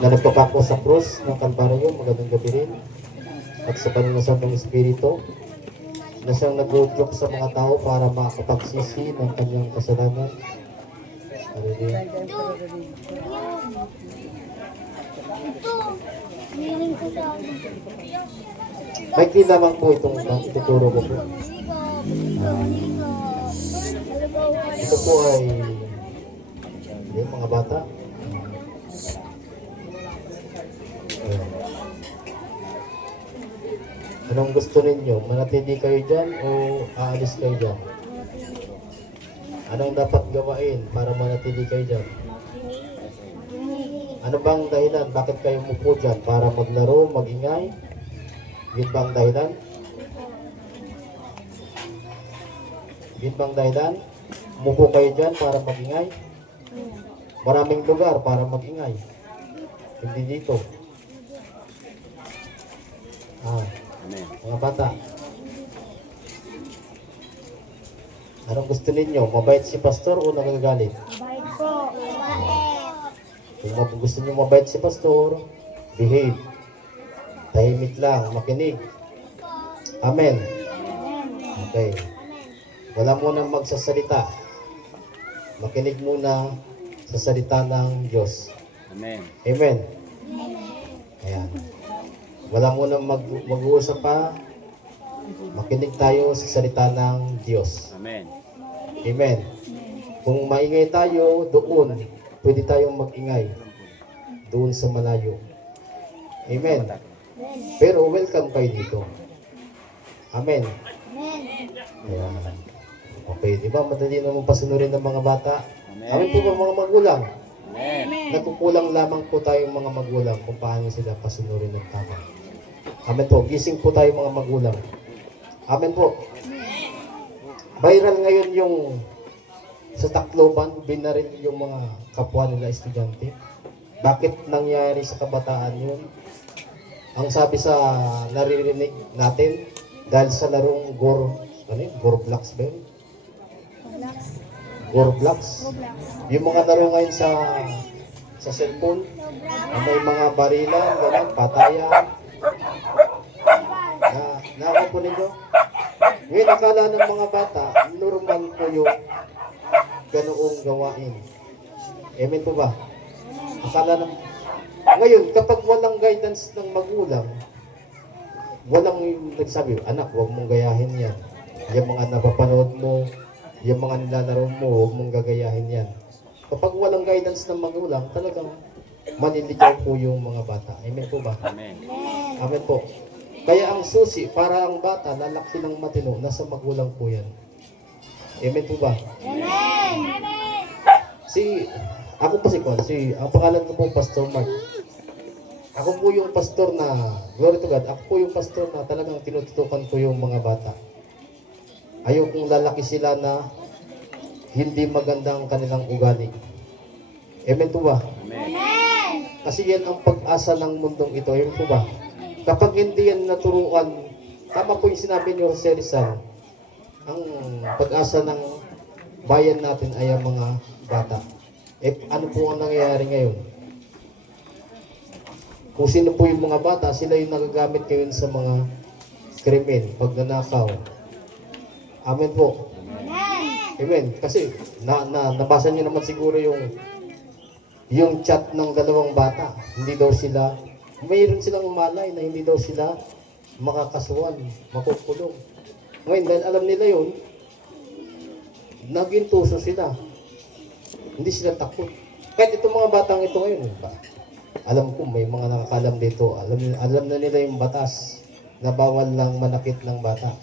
na nagpapako sa krus ng Kalbaryo. Magandang gabi rin. At sa panunasan ng Espiritu na siyang nag-joke sa mga tao para makapagsisi ng kanyang kasalanan. Hallelujah. May lamang po itong ituturo ko po. Ito po ay mga bata. Anong gusto ninyo? Manatili kayo dyan o aalis kayo dyan? Anong dapat gawain para manatili kayo dyan? Ano bang dahilan? Bakit kayo mupo dyan? Para maglaro, magingay? Yun bang dahilan? Yun bang dahilan? Mupo kayo dyan para magingay? Maraming lugar para magingay. Hindi dito. Mga bata. Anong gusto ninyo? Mabait si pastor o nagagalit? Mabait po. Mabait. Kung gusto niyo mabait si pastor, behave. Tahimik lang, makinig. Amen. Okay. Wala muna magsasalita. Makinig muna sa salita ng Diyos. Amen. Amen. Ayan. Wala muna mag-uusap pa. Makinig tayo sa salita ng Diyos. Amen. Amen. Kung maingay tayo doon, pwede tayong mag-ingay doon sa malayo. Amen. Pero welcome kayo dito. Amen. Ayan. Okay, di ba madali naman pasunurin ng mga bata? Amen po ba mga magulang? Amen. Nagkukulang lamang po tayong mga magulang kung paano sila pasunurin ng tama. Amen po. Gising po tayo mga magulang. Amen po. Viral ngayon yung sa Tacloban, binaril yung mga kapwa nila estudyante. Bakit nangyari sa kabataan yun? Ang sabi sa naririnig natin, dahil sa larong Gorblocks ba yun? Gorblocks. Yung mga laro ngayon sa cellphone, may mga barilan, gano'n, patayan. Nakakot po ninyo? Ngayon, akala ng mga bata, normal po yung ganoong gawain. Amen po ba? Akala ng... Ngayon, kapag walang guidance ng magulang, walang nagsabi, anak, huwag mong gayahin yan. Yung mga napapanood mo, yung mga nilalaro mo, huwag mong gagayahin yan. Kapag walang guidance ng magulang, talagang maniligaw po yung mga bata. Amen po ba? Amen. Amen po. Kaya ang susi, para ang bata, lalaki ng matino, nasa magulang po yan. Amen po ba? Amen. Ako po ang pangalan ko po, Pastor Mark. Ako po yung pastor na, glory to God, ako po yung pastor na talagang tinututukan ko yung mga bata. Ayokong lalaki sila na hindi magandang kanilang ugali. Amen po ba? Amen. Kasi yan ang pag-asa ng mundong ito. Amen po ba? Kapag hindi yan naturuan, tama po yung sinabi ni Jose Rizal, ang pag-asa ng bayan natin ay ang mga bata. Ano po ang nangyayari ngayon? Kung sino po yung mga bata, sila yung nagagamit ngayon sa mga krimen, pagnanakaw. Amen po. Amen. Kasi nabasa niyo naman siguro yung chat ng dalawang bata. Hindi daw sila, mayroon silang malay na hindi daw sila makakasuhan, makukulong. Ngayon, dahil alam nila yun, naging tuso sila. Hindi sila takot. Kahit itong mga batang ito ngayon, alam ko may mga nakakalam dito, alam na nila yung batas na bawal lang manakit ng bata.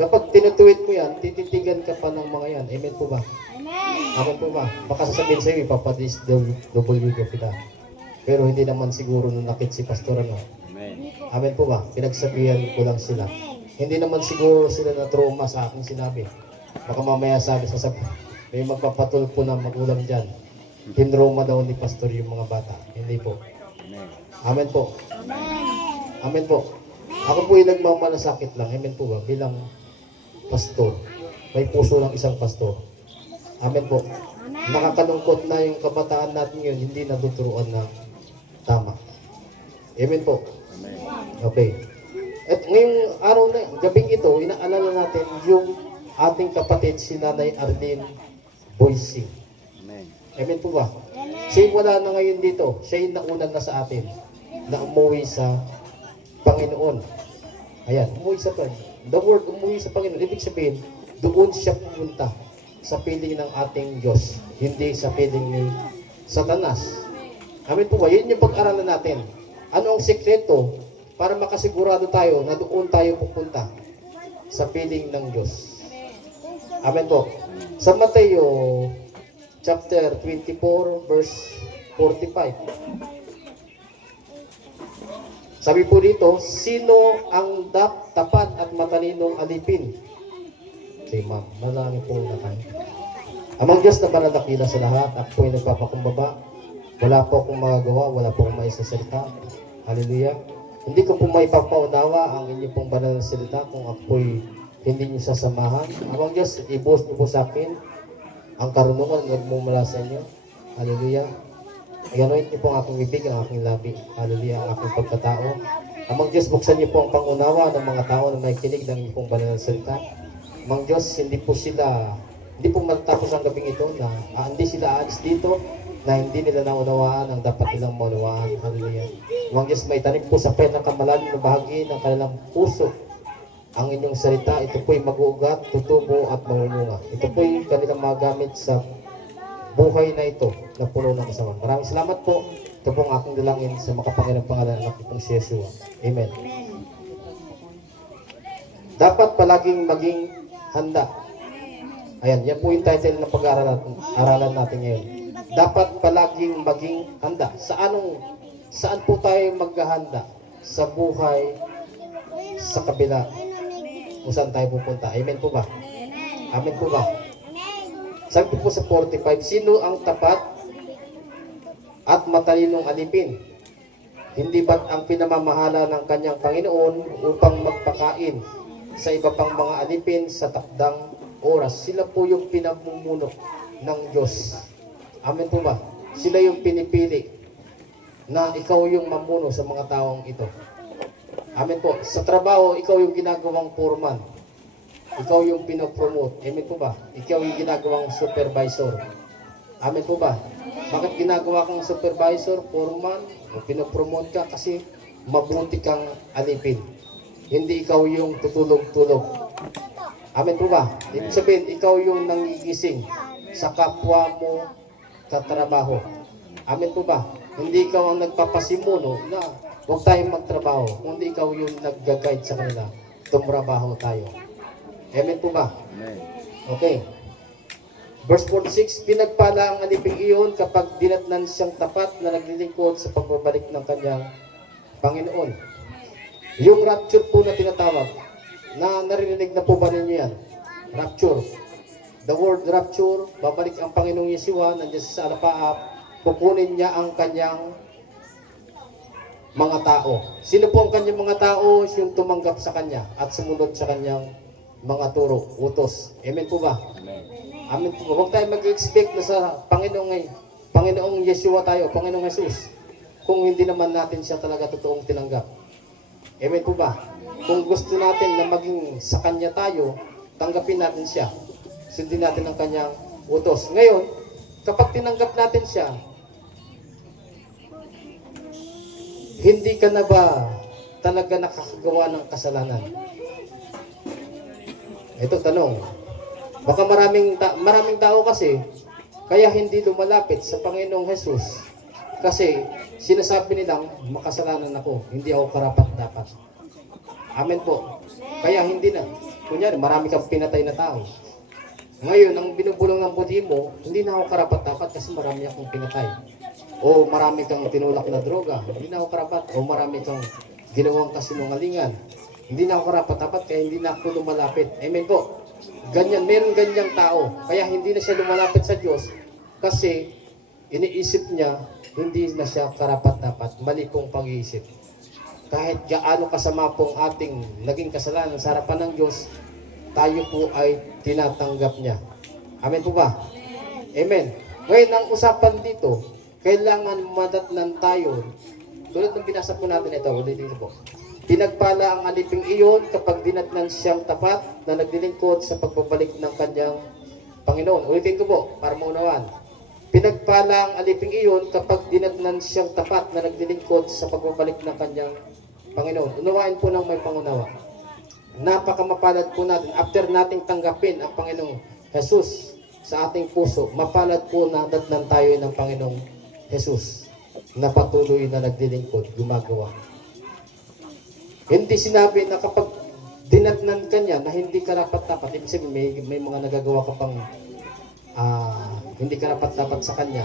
Kapag tinutuwid mo yan, tititigan ka pa ng mga yan. Amen po ba? Amen. Amen po ba? Baka sasabihin sa'yo, ipapadisW ka kita. Pero hindi naman siguro nanakit si Pastor ano. Amen. Amen po ba? Pinagsabihan ko lang sila. Hindi naman siguro sila na trauma sa aking sinabi. Baka mamaya sasabi, may magpapatulpo na magulang dyan. Tinroma daw ni Pastor yung mga bata. Hindi po. Amen. Amen po. Amen. Amen po. Ako po yung nagmamalasakit lang. Amen po ba? Bilang pastor. May puso lang isang pastor. Amen po. Nakakalungkot na yung kabataan natin yun, hindi natuturuan na Tama. Amen po. Amen. Okay. At ngayong araw na, gabing ito, inaalala natin yung ating kapatid si Nanay Arlene Boising. Amen. Amen po ba? Siya wala na ngayon dito. Siya yung nauna na sa atin na umuwi sa Panginoon. Ayan, umuwi sa Panginoon. The word umuwi sa Panginoon, ibig sabihin, doon siya pumunta sa piling ng ating Diyos, hindi sa piling ni Satanas. Amen po ba? Yun yung pag-aralan natin. Ano ang sekreto para makasigurado tayo na doon tayo pupunta sa piling ng Diyos? Amen po. Sa Mateo chapter 24 verse 45. Sabi po dito, sino ang tapat at matalinong alipin? Okay, ma'am. Manalangin po na tayo. Amang Diyos na malalakila sa lahat, ako po'y nagpapakumbaba. Wala po akong magagawa, wala po akong maisasalita. Hallelujah. Hindi ko po maipapaunawa ang inyong pong banal na salita kung ako po'y hindi niyo sasamahan. Amang Diyos, ibuhos niyo po sa akin ang karunungan na nagmumula sa inyo. Hallelujah. Ganoin niyo po ang aking bibig, ang aking labi. Hallelujah, ang aking pagkatao. Amang Diyos, buksan niyo po ang pangunawa ng mga tao na may kinig ng inyong pong banal na salita. Amang Diyos, hindi po matatapos ang gabing ito na hindi sila aalis dito na hindi nila naunawaan ang dapat nilang maunawaan. Hallelujah. Amang Diyos, may tanim po sa pinakamalalim na bahagi ng kanilang puso ang inyong salita. Ito po'y mag-uugat, tutubo at mamumunga. Ito po'y kanilang magamit sa buhay na ito na puno ng kasama. Maraming salamat po. Ito pong aking dalangin sa makapangyarang pangalan ng aking pong si Yeshua. Amen. Dapat palaging maging handa. Ayan, yan po yung title ng pag-aaralan natin ngayon. Dapat palaging maging handa. Saan po tayo maghahanda? Sa buhay, sa kabila, kung saan tayo pupunta. Amen po ba? Amen po ba? Sabi po sa 45, sino ang tapat at matalinong alipin? Hindi ba't ang pinamamahala ng kanyang Panginoon upang magpakain sa iba pang mga alipin sa takdang oras? Sila po yung pinamumuno ng Diyos. Amen po ba? Sila yung pinipili na ikaw yung mamuno sa mga taong ito. Amen po. Sa trabaho, ikaw yung ginagawang foreman. Ikaw yung pinopromote. Amen po ba? Ikaw yung ginagawang supervisor. Amen po ba? Bakit ginagawa kang supervisor, foreman, o pinopromote ka? Kasi mabuti kang alipin. Hindi ikaw yung tutulog-tulog. Amen po ba? Ibig sabihin, ikaw yung nangigising sa kapwa mo katrabaho. Amen po ba? Hindi ikaw ang nagpapasimuno na huwag tayong magtrabaho. Kundi ikaw yung nag-guide sa kanila. Tumrabaho tayo. Amen po ba? Amen. Okay. Verse 46, pinagpala ang aliping iyon kapag dinatnan siyang tapat na naglilingkod sa pagbabalik ng kanyang Panginoon. Yung rapture po na tinatawag, na naririnig na po ba ninyo yan? Rapture. The word rapture, babalik ang Panginoong Yeshua, nandiyan sa alapaap, kukunin niya ang kanyang mga tao. Sino po ang kanyang mga tao? Yung tumanggap sa kanya at sumunod sa kanyang mga turo, utos. Amen po ba? Amen. Amen po ba? Huwag tayo mag-expect na sa Panginoong Yeshua tayo, Panginoong Jesus, kung hindi naman natin siya talaga totoong tinanggap. Amen po ba? Kung gusto natin na maging sa Kanya tayo, tanggapin natin siya. Sundin natin ang Kanyang utos. Ngayon, kapag tinanggap natin siya, hindi ka na ba talaga nakakagawa ng kasalanan? Ito tanong. Baka maraming tao kasi kaya hindi lumalapit sa Panginoong Jesus kasi sinasabi nilang makasalanan ako, hindi ako karapat-dapat. Amen po. Kaya hindi na. Kunyari, marami kang pinatay na tao. Ngayon, ang binubulong ng buti mo, hindi na ako karapat-dapat kasi marami akong pinatay. O marami kang tinulak na droga, hindi na ako karapat. O marami kang ginawang kasinungalingan, hindi na ako karapat-dapat kaya hindi na ako lumalapit. Amen po. Ganyan, meron ganyang tao. Kaya hindi na siya lumalapit sa Diyos kasi iniisip niya hindi na siya karapat-dapat. Mali pong pag-iisip. Kahit gaano kasama pong ating naging kasalanan sa harapan ng Diyos, tayo po ay tinatanggap niya. Amen po ba? Amen. Ngayon, ang usapan dito, kailangan madatnan tayo tulad ng binasa po natin ito, ulitin ko po. Pinagpala ang aliping iyon kapag dinatnan siyang tapat na naglilingkod sa pagbabalik ng kanyang Panginoon. Ulitin ko po, para maunawaan. Pinagpala ang aliping iyon kapag dinatnan siyang tapat na naglilingkod sa pagbabalik ng kanyang Panginoon. Unawain po ng may pangunawa. Napakamapalad po natin, after nating tanggapin ang Panginoong Jesus sa ating puso, mapalad po na datnan tayo ng Panginoong Jesus na patuloy na naglilingkod, gumagawa. Hindi sinabi na kapag dinatnan ka niya na hindi karapat-dapat, ibig sabihin may mga nagagawa ka pang hindi karapat-dapat sa kanya,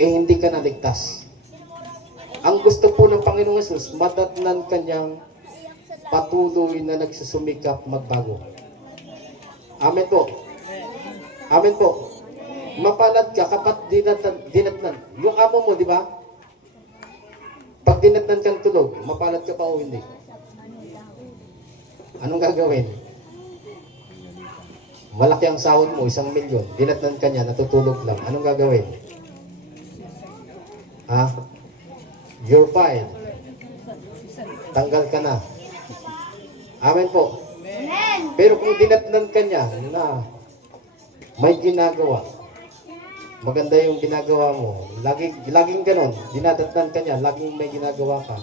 hindi ka naligtas. Ang gusto po ng Panginoong Jesus, madatnan kanyang patuloy na nagsusumikap magbago. Amen po. Amen po. Mapalad ka kapag dinatnan. Yung amo mo, di ba? Pag dinatnan kang tulog, mapalad ka pa o hindi? Anong gagawin? Malaki ang sahod mo, 1 milyon. Dinatnan ka niya, natutulog lang. Anong gagawin? You're fine. Tanggal ka na. Amen po. Amen. Pero kung dinatnan ka niya na may ginagawa, maganda yung ginagawa mo, laging ganon, dinadatnan ka niya, laging may ginagawa ka,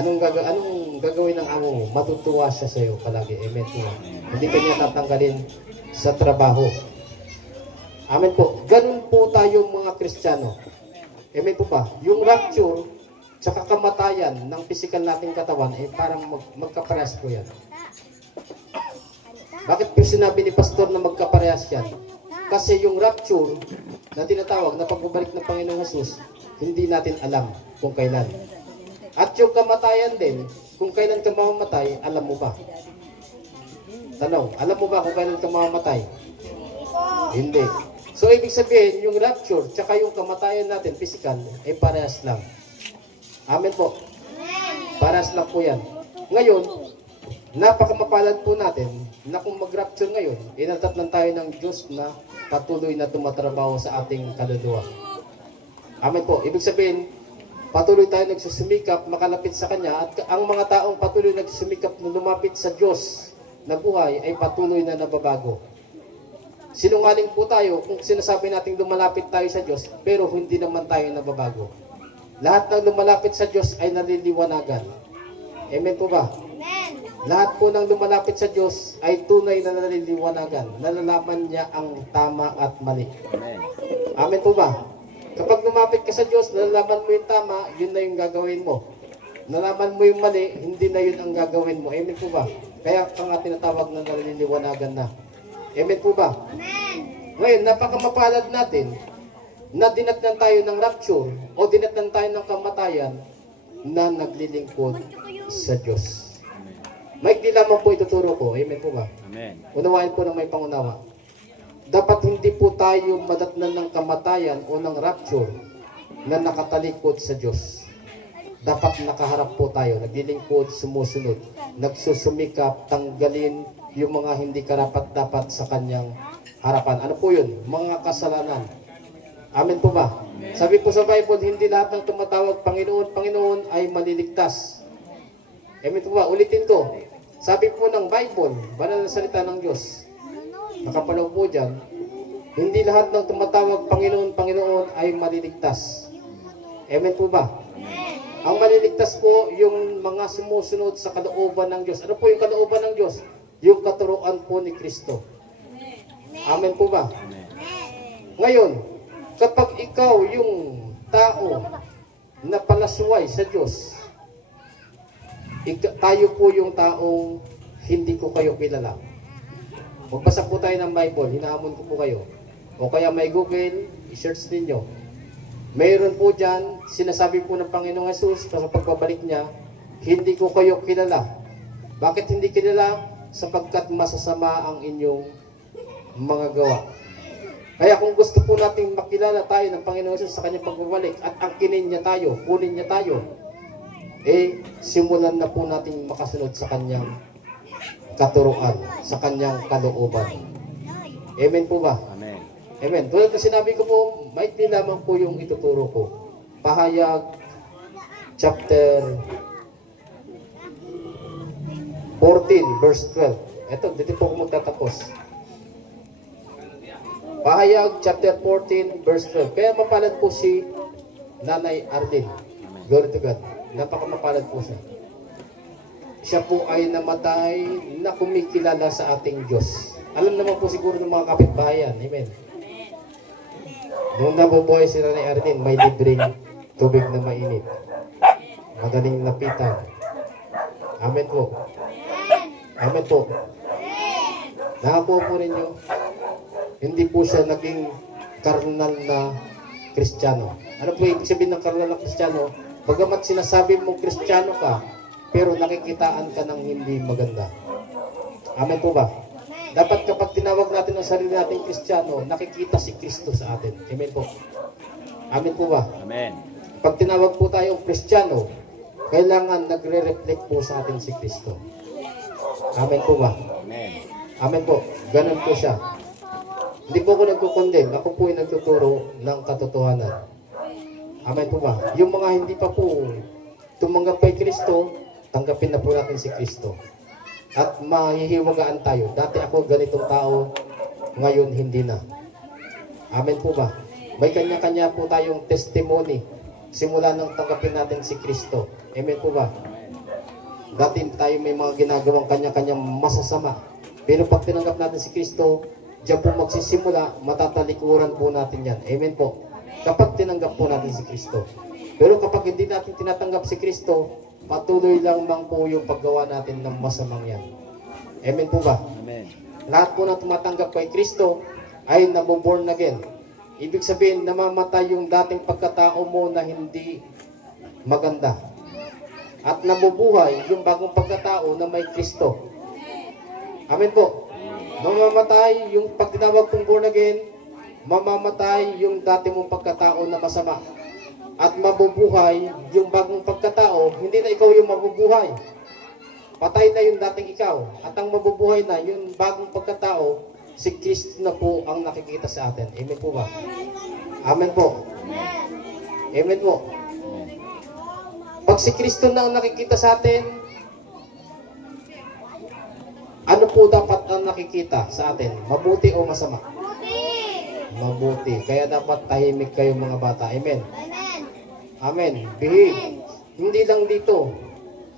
anong gagawin ng amo mo? Matutuwa siya sa iyo palagi. Amen po. Hindi ka niya tatanggalin sa trabaho. Amen po. Ganun po tayo mga Kristiyano. Amen po ba? Yung rapture, tsaka kamatayan ng physical nating katawan ay parang magkaparehas po yan. Bakit po sinabi ni Pastor na magkaparehas yan? Kasi yung rapture na tinatawag na pagbabalik ng Panginoong Jesus, hindi natin alam kung kailan. At yung kamatayan din, kung kailan ka mamamatay, alam mo ba? Tanong, alam mo ba kung kailan ka mamamatay? Hindi. So, ibig sabihin, yung rapture, tsaka yung kamatayan natin, physical, ay parehas lang. Amen po. Parehas lang po yan. Ngayon, napakamapalad po natin na kung mag-rapture ngayon, inatatnan tayo ng Diyos na patuloy na tumatrabaho sa ating kaluluwa. Amen po. Ibig sabihin, patuloy tayo nagsusumikap, makalapit sa Kanya, at ang mga taong patuloy nagsusumikap na lumapit sa Diyos na buhay ay patuloy na nababago. Sinungaling po tayo kung sinasabi natin lumalapit tayo sa Diyos, pero hindi naman tayo nababago. Lahat ng lumalapit sa Diyos ay naliliwanagan. Amen po ba? Amen. Lahat po ng lumalapit sa Diyos ay tunay na naliliwanagan. Nalalaman niya ang tama at mali. Amen. Amen po ba? Kapag lumapit ka sa Diyos, nalalaman mo yung tama, yun na yung gagawin mo. Nalaman mo yung mali, hindi na yun ang gagawin mo. Amen po ba? Kaya ka nga tinatawag na naliliwanagan na. Amen po ba? Amen. Ngayon, napakamapalad natin na dinatnan tayo ng rapture o dinatnan tayo ng kamatayan na naglilingkod sa Diyos. Maikli lamang po ituturo ko. Amen po ba? Amen. Unawain po ng may pangunawa. Dapat hindi po tayo madatnan ng kamatayan o ng rapture na nakatalikod sa Diyos. Dapat nakaharap po tayo, naglilingkod, sumusunod, nagsusumikap, tanggalin yung mga hindi karapat-dapat sa Kanyang harapan. Ano po yun? Mga kasalanan. Amen po ba? Sabi po sa Bible, hindi lahat ng tumatawag Panginoon, Panginoon ay maliligtas. Amen po ba? Ulitin ko. Sabi po ng Bible, banal na salita ng Diyos, nakapalaw po dyan, hindi lahat ng tumatawag Panginoon, Panginoon ay maliligtas. Amen po ba? Ang maliligtas po yung mga sumusunod sa kalooban ng Diyos. Ano po yung kalooban ng Diyos? Yung katuruan po ni Kristo. Amen po ba? Amen. Ngayon, kapag ikaw yung tao na palasuway sa Diyos, tayo po yung taong hindi ko kayo kilala. Magbasa po tayo ng Bible, hinahamon ko po kayo. O kaya may Google, i-search ninyo. Mayroon po dyan, sinasabi po ng Panginoong Jesus sa pagbabalik niya, hindi ko kayo kilala. Bakit hindi kilala? Sapagkat masasama ang inyong mga gawa. Kaya kung gusto po nating makilala tayo ng Panginoong Jesus sa kanyang pagbabalik at angkinin niya tayo, kunin niya tayo, simulan na po nating makasunod sa kanyang katuruan, sa kanyang kalooban. Amen po ba? Amen. Amen. Tulad na sinabi ko po, maikli lamang po yung ituturo ko. Pahayag chapter 14 verse 12. Ito, dito po ako magtatapos. Pahayag chapter 14 verse 12. Kaya mapalad po si Nanay Ardin. Glory to God. Napakamapalad po siya. Siya po ay namatay na kumikilala sa ating Diyos. Alam naman po siguro ng mga kapitbahayan. Amen. Nung nabubuhay si Nanay Ardin, may libreng tubig na mainit. Madaling lapitan. Amen po. Amen po. Nakakuha po ninyo. Hindi po siya naging karnal na Kristiyano. Ano po ibig sabihin ng karnal na Kristiyano? Bagamat sinasabi mong Kristiyano ka, pero nakikitaan ka ng hindi maganda. Amen po ba? Dapat kapag tinawag natin ang sarili natin Kristiyano, nakikita si Kristo sa atin. Amen po. Amen po ba? Amen. Pag tinawag po tayong Kristiyano, kailangan nagre-reflect po sa atin si Kristo. Amen po ba? Amen. Amen po. Ganun po siya. Hindi po ako nagkukondem. Ako po ay nagtuturo ng katotohanan. Amen po ba? Yung mga hindi pa po tumanggap kay Kristo, tanggapin na po natin si Kristo. At mahihiwagaan tayo. Dati ako ganitong tao, ngayon hindi na. Amen po ba? May kanya-kanya po tayong testimony simula nang tanggapin natin si Kristo. Amen po ba? Dati tayo may mga ginagawang kanya-kanyang masasama. Pero pag tinanggap natin si Kristo, diyan po magsisimula, matatalikuran po natin yan. Amen po. Kapag tinanggap po natin si Kristo. Pero kapag hindi natin tinatanggap si Kristo, patuloy lang po yung paggawa natin ng masamang yan. Amen po ba? Amen. Lahat po na tumatanggap kay Kristo ay naboborn again. Ibig sabihin, namamatay yung dating pagkatao mo na hindi maganda. At nabubuhay yung bagong pagkatao na may Kristo. Amen po. Mamamatay yung pag tinawag kong born again, mamamatay yung dati mong pagkatao na masama. At mabubuhay yung bagong pagkatao, hindi na ikaw yung mabubuhay. Patay na yung dating ikaw. At ang mabubuhay na yung bagong pagkatao, si Kristo na po ang nakikita sa atin. Amen po ba? Amen po. Amen po. Pag si Kristo na ang nakikita sa atin, ano po dapat ang nakikita sa atin? Mabuti o masama? Mabuti. Kaya dapat tahimik kayo mga bata. Amen. Amen. Behave. Hindi lang dito.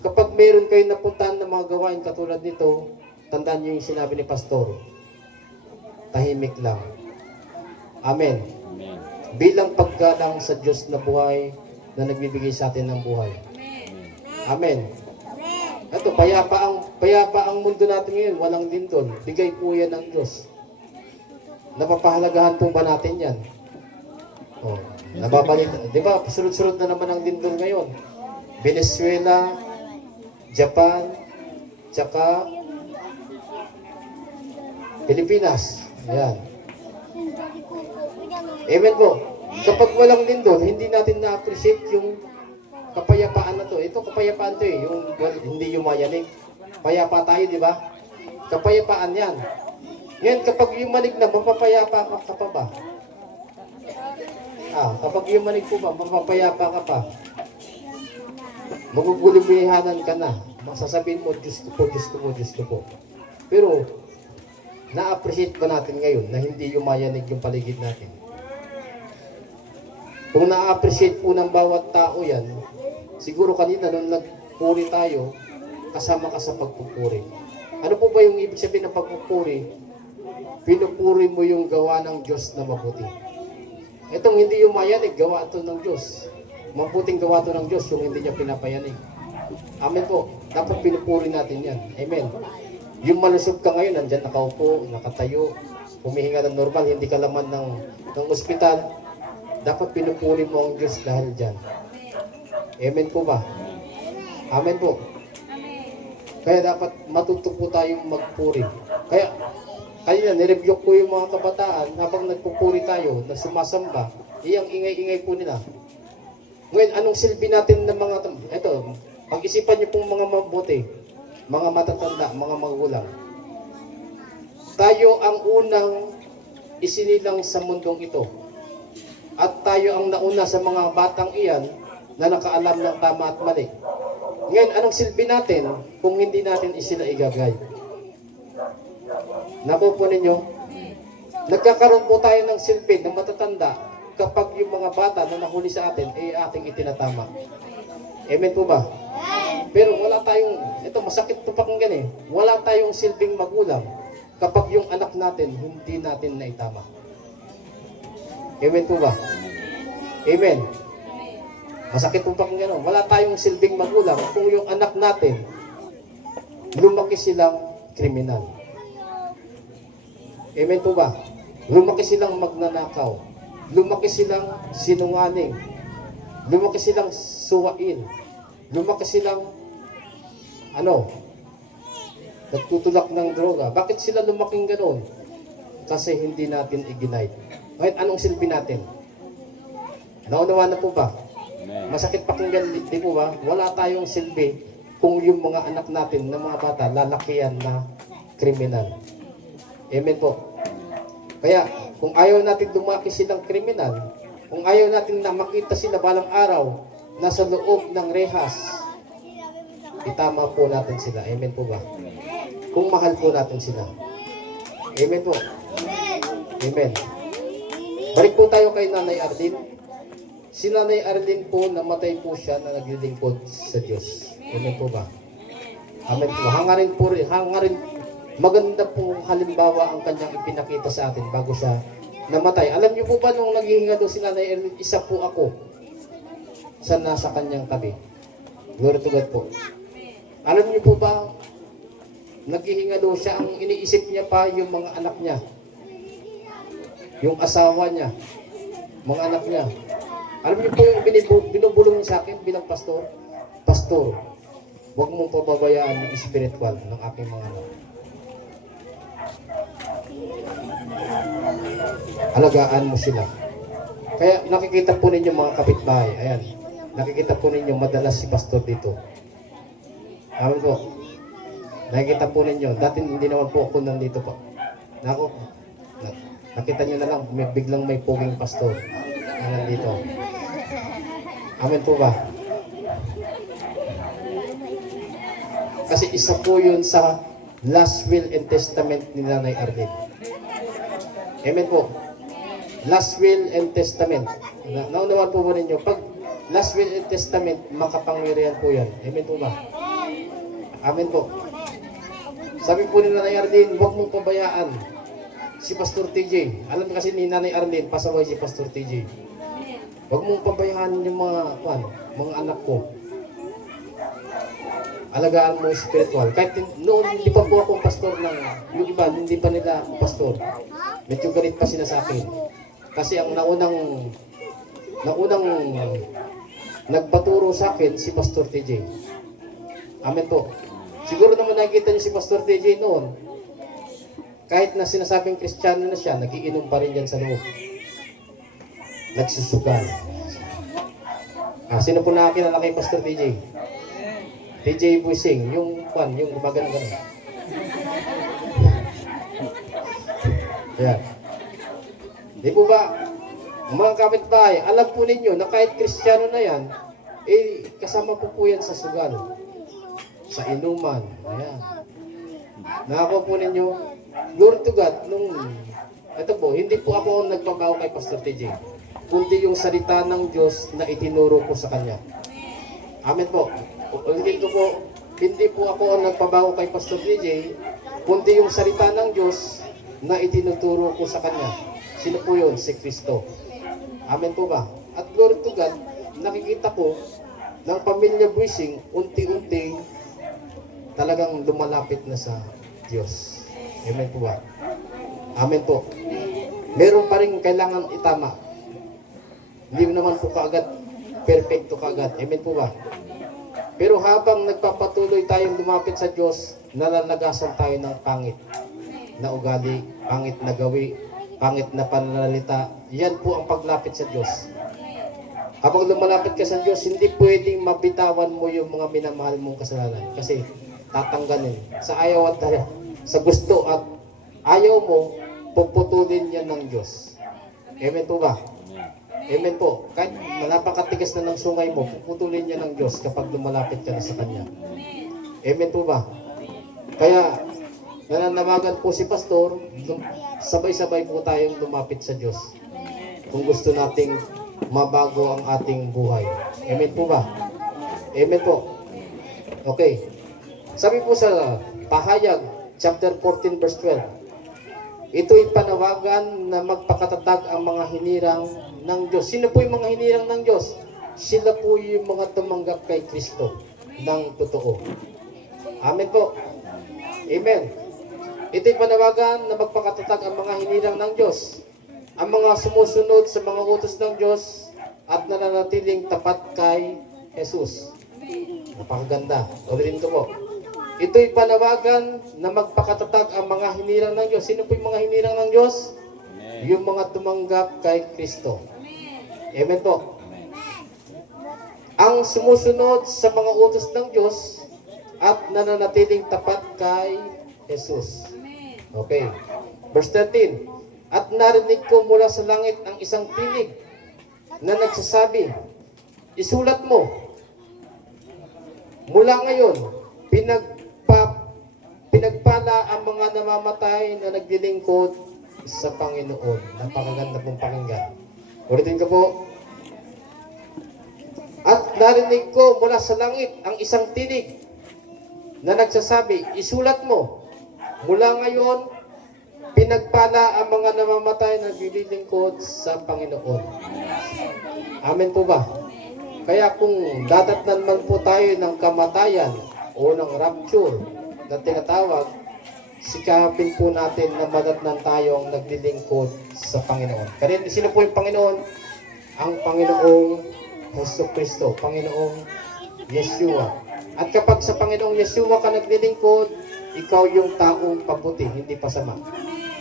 Kapag meron kayo napuntahan ng mga gawain katulad nito, tandaan niyo yung sinabi ni Pastor. Tahimik lang. Amen. Amen. Bilang paggalang sa Diyos na buhay na nagbibigay sa atin ng buhay. Amen. Ito, payapa ang mundo natin ngayon, walang lindol. Bigay po yan ng Diyos. Napapahalagahan po ba natin yan? Oh, nababalik. Di ba, sunod-sunod na naman ang lindol ngayon. Venezuela, Japan, tsaka Pilipinas. Ayan. Amen po. Kapag walang lindol, hindi natin na-appreciate yung kapayapaan na to. Ito kapayapaan to eh. Yung hindi yumayanig. Payapa tayo, di ba? Kapayapaan yan. Ngayon, kapag yumanig na, mapapayapa ka pa ba? Kapag yumanig po ba, mapapayapa ka pa. Magugulibihanan ka na. Masasabihin mo, Diyos ko po, Diyos ko po, Diyos ko po. Pero, na-appreciate ba natin ngayon na hindi yumayanig yung paligid natin? Kung na-appreciate po ng bawat tao yan, siguro kanina nung nagpuri tayo, kasama ka sa pagpupuri. Ano po ba yung ibig sabihin ng pagpupuri? Pinupuri mo yung gawa ng Diyos na mabuti. Itong hindi yung mayanig, gawa ito ng Diyos. Mabuting gawa ito ng Diyos, yung hindi niya pinapayanig. Amen po. Dapat pinupuri natin yan. Amen. Yung malusog ka ngayon, nandyan nakaupo, nakatayo, humihinga ng normal, hindi ka laman ng ospital. Dapat pinupuri mo ang Diyos dahil dyan. Amen po ba? Amen po. Kaya dapat matuto po tayong magpuri. Kaya, kanina nireview ko yung mga kabataan habang nagpupuri tayo, na sumasamba, iyang ingay-ingay po nila. Ngayon, anong silbi natin ng mga, eto, pag-isipan niyo pong mga mabuti, mga matatanda, mga magulang. Tayo ang unang isinilang sa mundong ito. At tayo ang nauna sa mga batang iyan na nakaalam ng tama at mali. Ngayon, anong silbi natin kung hindi natin sila igagay? Naku po ninyo, nagkakaroon po tayo ng silbi ng matatanda kapag yung mga bata na nahuli sa atin ay ating itinatama. Amen po ba? Pero wala tayong, ito masakit to pakinggan eh, wala tayong silbing magulang kapag yung anak natin hindi natin naitama. Amen po ba? Amen. Masakit po pakinggan, wala tayong silbing magulang kung yung anak natin lumaki silang kriminal. Amen po ba? Lumaki silang magnanakaw. Lumaki silang sinungaling. Lumaki silang suwain. Lumaki silang nagtutulak ng droga. Bakit sila lumaking ganoon? Kasi hindi natin iginay. Ngayon, anong silbi natin? Naunawa na po ba? Masakit pakinggan, di po ba? Wala tayong silbi kung yung mga anak natin na mga bata lalakihan na kriminal. Amen po. Kaya, kung ayaw natin lumaki silang kriminal, kung ayaw natin na makita sila balang araw nasa loob ng rehas, itama po natin sila. Amen po ba? Kung mahal po natin sila. Amen po. Amen. Balik po tayo kay Nanay Arlene. Si Nanay Arlene po, namatay po siya na naglilingkod sa Diyos. Amen po ba? Amen po. Hangarin, maganda po halimbawa ang kanyang ipinakita sa atin bago siya namatay. Alam niyo po ba nung naghihinga doon si Nanay Arlene, isa po ako sa nasa kanyang tabi. Glory to God po. Alam niyo po ba, naghihinga doon siya, ang iniisip niya pa yung mga anak niya. Yung asawa niya, mga anak niya. Alam niyo po yung binubulong sa akin bilang pastor? Pastor, huwag mong pababayaan yung spiritual ng aking mga anak. Alagaan mo sila. Kaya nakikita po ninyo mga kapitbahay, ayan, nakikita po ninyo madalas si pastor dito. Amen po. Nakikita po ninyo, dati hindi naman po ako nandito po. Nakita nyo na lang, biglang may puging pastor na nandito. Amen po ba? Kasi isa po yun sa last will and testament ni Nanay Arlene. Amen po. Last will and testament. Naunawan po ba ninyo? Pag last will and testament, makapangyarihan po yan. Amen po ba? Amen po. Sabi po ni Nanay Arlene, huwag mong pabayaan si Pastor TJ. Alam kasi ni Nanay Arlene, pasaway si Pastor TJ. Huwag mong pabayaan yung mga anak ko. Alagaan mo spiritual. Kahit noon, hindi pa po ako pastor yung iba, hindi pa nila pastor. Medyo galit pa sila sa akin. Kasi ang naunang nagpaturo sa akin si Pastor TJ. Amen po. Siguro naman nakikita niyo si Pastor TJ noon. Kahit na sinasabing Kristiyano na siya, nagiinom pa rin yan sa loob. Nagsusugal. Sino po nakakilala kay Pastor TJ? TJ Buising, yung gumagano-gano. Yan. Di po ba, mga kapitbahay, alam po ninyo na kahit Kristiyano na yan, kasama po yan sa sugal. Sa inuman. Ayan. Nakakuha po ninyo, glory to God, ito po, hindi po ako nagbabago kay Pastor TJ, kundi yung salita ng Diyos na itinuro ko sa kanya. Amen po. Hindi po ako ang nagpabago kay Pastor TJ, kundi yung salita ng Diyos na itinuturo ko sa kanya. Sino po yun? Si Kristo. Amen po ba? At glory to God, nakikita ko ng pamilya Buising, unti-unti talagang lumalapit na sa Diyos. Amen po ba? Amen po. Meron pa rin kailangan itama. Hindi naman po kaagad, perfecto kaagad. Amen po ba? Pero habang nagpapatuloy tayong lumapit sa Diyos, nalalagasan tayo ng pangit na ugali, pangit na gawi, pangit na pananalita. Yan po ang paglapit sa Diyos. Habang lumalapit ka sa Diyos, hindi pwedeng mabitawan mo yung mga minamahal mong kasalanan. Kasi tatanggalin. Sa ayaw at sa gusto at ayaw mo, puputulin yan ng Diyos. Amen po ba? Amen po. Kahit napakatigas na ng sungay mo, puputulin niya ng Diyos kapag lumalapit ka na sa Kanya. Amen po ba? Kaya, nananawagan po si Pastor, sabay-sabay po tayong lumapit sa Diyos. Kung gusto nating mabago ang ating buhay. Amen po ba? Amen po. Okay. Sabi po sa Pahayag, chapter 14, verse 12. Ito'y panawagan na magpakatatag ang mga hinirang ng Diyos. Sino po yung mga hinirang ng Diyos? Sila po yung mga tumanggap kay Kristo ng totoo. Amen po. Amen. Ito'y panawagan na magpakatatag ang mga hinirang ng Diyos. Ang mga sumusunod sa mga utos ng Diyos at nananatiling tapat kay Jesus. Napakaganda. Ulitin ko po. Ito'y panawagan na magpakatatag ang mga hinirang ng Diyos. Sino po yung mga hinirang ng Diyos? Yung mga tumanggap kay Kristo. Amen po. Ang sumusunod sa mga utos ng Diyos at nananatiling tapat kay Jesus. Okay. Verse 13. At narinig ko mula sa langit ang isang tinig na nagsasabi, isulat mo, mula ngayon, pinagpala ang mga namamatay na naglilingkod sa Panginoon. Napakaganda pong pakinggan. Ulitin ko po. At narinig ko mula sa langit ang isang tinig na nagsasabi, isulat mo, mula ngayon, pinagpala ang mga namamatay na naglilingkod sa Panginoon. Amen po ba? Kaya kung dadatnan man po tayo ng kamatayan o ng rapture na tinatawag, sikapin po natin na madatnan tayong naglilingkod sa Panginoon. Kanina, sino po yung Panginoon? Ang Panginoong Jesucristo, Panginoong Yeshua. At kapag sa Panginoong Yeshua ka naglilingkod, ikaw yung taong pabuti, hindi pasama.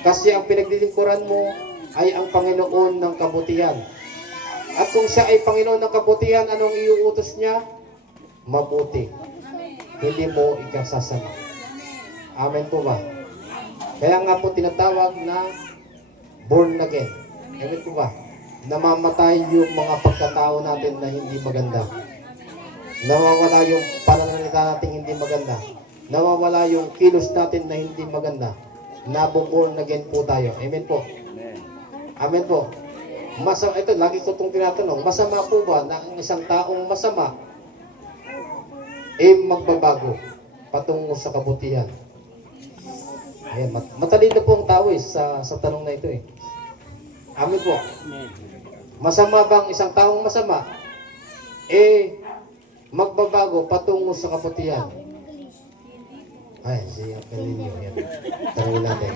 Kasi ang pinaglilingkuran mo ay ang Panginoon ng kabutihan. At kung siya ay Panginoon ng kabutihan, anong iuutos niya? Mabuti. Hindi mo ikasasama. Amen po ba? Kaya nga po tinatawag na born again. Amen po ba? Namamatay yung mga pagkatao natin na hindi maganda. Nawawala yung pananalita natin hindi maganda. Nawawala yung kilos natin na hindi maganda. Nabuborn again po tayo. Amen po. Amen po. Ito, lagi ko itong tinatanong, masama po ba na ang isang taong masama magbabago patungo sa kabutihan? Ayan, matalino po ang tao sa tanong na ito eh. Amen po. Masama bang isang taong masama magbabago patungo sa kabutihan? Ay, si Uncle Ninyo. Yan. Tanungin natin.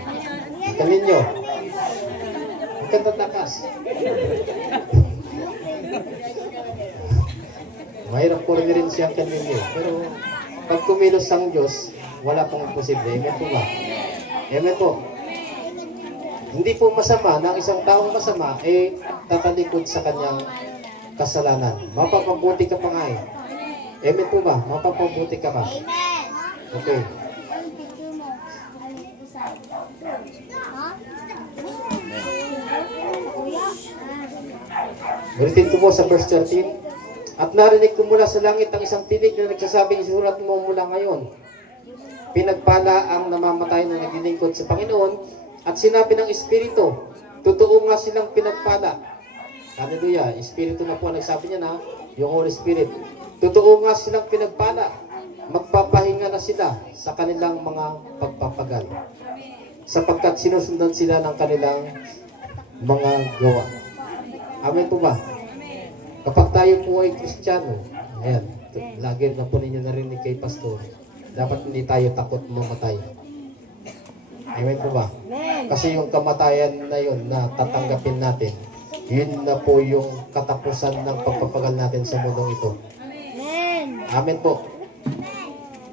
Uncle Ninyo. Ang ganda takas. Mahirap po rin si Uncle Ninyo. Pero pag kumilos ang Diyos, wala pong imposible. Amen po ba? Amen po. Hindi po masama na isang taong masama tatalikod sa kanyang kasalanan. Mapapabuti ka pa nga eh. Amen po ba? Mapapabuti ka pa. Okay. Ulitin ko po sa verse 13. At narinig ko mula sa langit ang isang tinig na nagsasabing, isulat mo mula ngayon. Pinagpala ang namamatay na naglilingkod sa Panginoon at sinabi ng Espiritu, totoo nga silang pinagpala. Hallelujah. Espiritu na po nagsabi niya na, yung Holy Spirit. Totoo nga silang pinagpala. Magpapahinga na sila sa kanilang mga pagpapagal. Sapagkat sinusundan sila ng kanilang mga gawa. Amen po ba? Kapag tayo po ay Kristiyano, ayan, lagi na po ninyo narinig kay Pastor, dapat hindi tayo takot mamatay. Amen po ba? Kasi yung kamatayan na yun na tatanggapin natin, yun na po yung katapusan ng pagpapagal natin sa mundong ito. Amen po.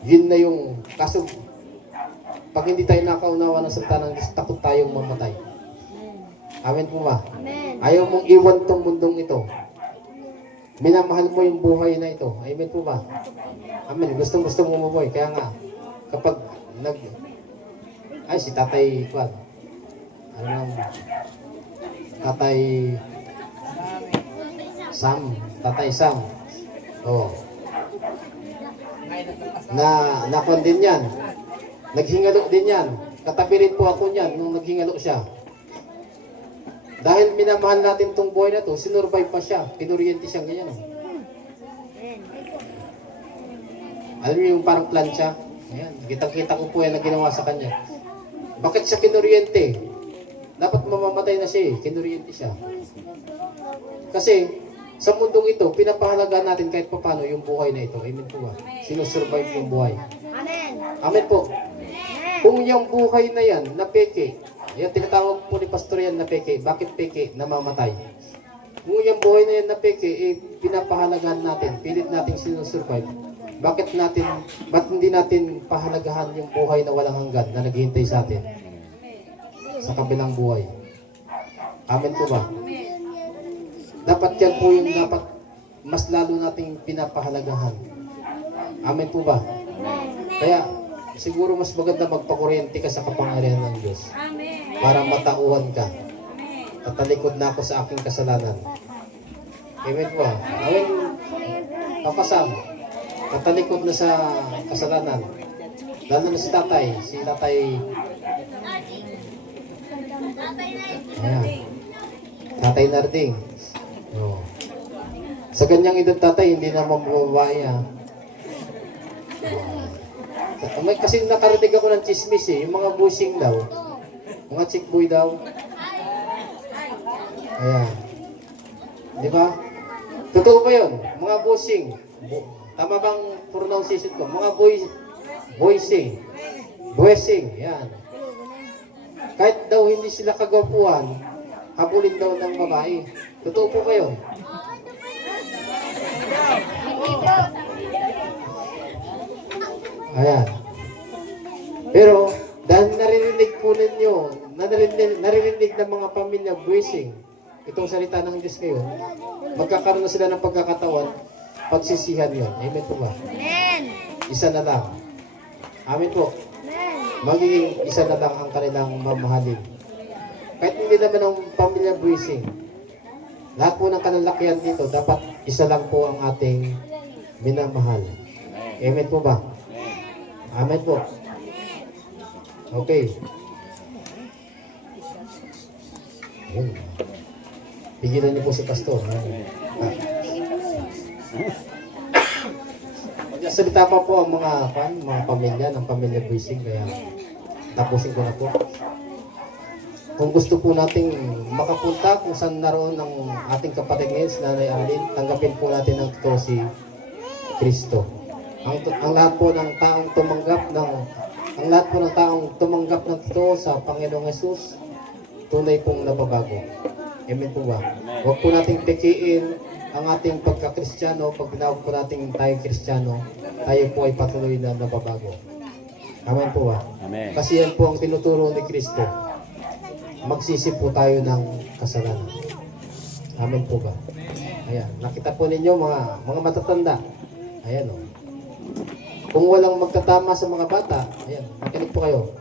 Yun na yung kaso, pag hindi tayo nakaunawa ng salita ng Diyos, takot tayong mamatay. Amen po ba? Ayaw mong iwan tong mundong ito. Minamahal mo yung buhay na ito. Amen po ba? Amen. Gusto mo mabuhay. Kaya nga, kapag si Tatay Kwan. Tatay Sam, Tatay Sam. Oh. Nakon din yan. Naghingalo din yan. Katabi rin po ako niyan nung naghingalo siya. Dahil minamahal natin tong buhay na to, sinurvive pa siya. Kinuryente siyang ganyan. Alam niyo yung parang plancha? Ayan, kitang-kita ko po yan na ginawa sa kanya. Bakit siya kinuryente? Dapat mamamatay na siya eh. Kinuryente siya. Kasi, sa mundong ito, pinapahalagaan natin kahit papano yung buhay na ito. Amen po ba? Sinusurvive yung buhay. Amen. Amen po. Kung yung buhay na yan, na peke, yan tinatawag po ni Pastor yan na peke. Bakit peke? Namamatay. Kung yung buhay na yan na peke, pinapahalagaan natin, pilit nating sinusurvive. Ba't hindi natin pahalagahan yung buhay na walang hanggan na naghihintay sa atin? Sa kabilang buhay. Amen po ba? Dapat yan po yung dapat mas lalo nating pinapahalagahan. Amen po ba? Kaya siguro mas maganda magpakuryente ka sa kapangyarihan ng Diyos. Para matauhan ka. Tatalikod na ako sa aking kasalanan. Amen po ba? Amen. Papasam. Tatalikod na sa kasalanan. Lalo na si tatay. Si tatay. Ayan. Tatay Narding. Oh. Sa ganyang edad tatay, hindi na mababae ah. May kasi nakarinig ako ng chismis eh. Yung mga bushing daw. Mga chick boy daw. Ayan. Di ba? Totoo ba yun? Mga bushing. Tama bang pronunciation ko? Mga boysing. Boysing. Yan. Kahit daw hindi sila kagwapuhan, habulin daw ng babae. Totoo po ba yun? Ayan. Pero, dahil naririnig po ninyo, naririnig ng mga pamilya buwissing, itong salita ng Diyos ngayon, magkakaroon na sila ng pagkakatawan, pagsisihan yun. Amen po ba? Amen. Isa na lang. Amen po. Amen. Magiging isa na lang ang kanilang mamahalin. Kahit hindi naman ang pamilya buwissing, lahat po ng kalalakihan dito, dapat isa lang po ang ating minamahal. Amen po ba? Amen po. Okay. Ayun. Pigilan niyo po si Pastor. Magsasalita pa po ang mga pamilya ng pamilya buwissing, kaya tapusin ko na po. Kung gusto po nating makapunta kung saan naroon ng ating kapatid ngayon, si Nanay Arlene, tanggapin po natin ang totoo si Kristo. Ang lahat po ng taong tumanggap ng totoo sa Panginoong Hesus, tunay pong nababago. Amen po ba? Huwag po nating pekiin ang ating pagka-Kristiyano. Pag tinawag po natin tayo Kristiyano, tayo po ay patuloy na nababago. Amen po ba? Amen. Kasi yan po ang tinuturo ni Kristo. Magsisi po tayo ng kasalanan. Amen po ba? Ayan, nakita po ninyo mga matatanda. Ayan o. Kung walang magtatama sa mga bata, ayan, makinig po kayo.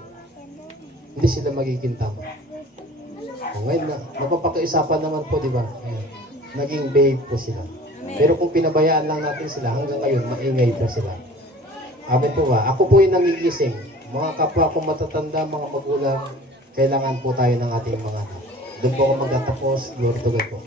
Hindi sila magiging tama. Ngayon, napapakiusapan naman po, di ba? Ayan, naging babe po sila. Pero kung pinabayaan lang natin sila, hanggang ngayon, maingay po sila. Amen po ba? Ako po yung nangigising. Mga kapwa kong matatanda, mga magulang, kailangan po tayo ng ating mga anak. Doon po ako magtatapos. Glory to God po.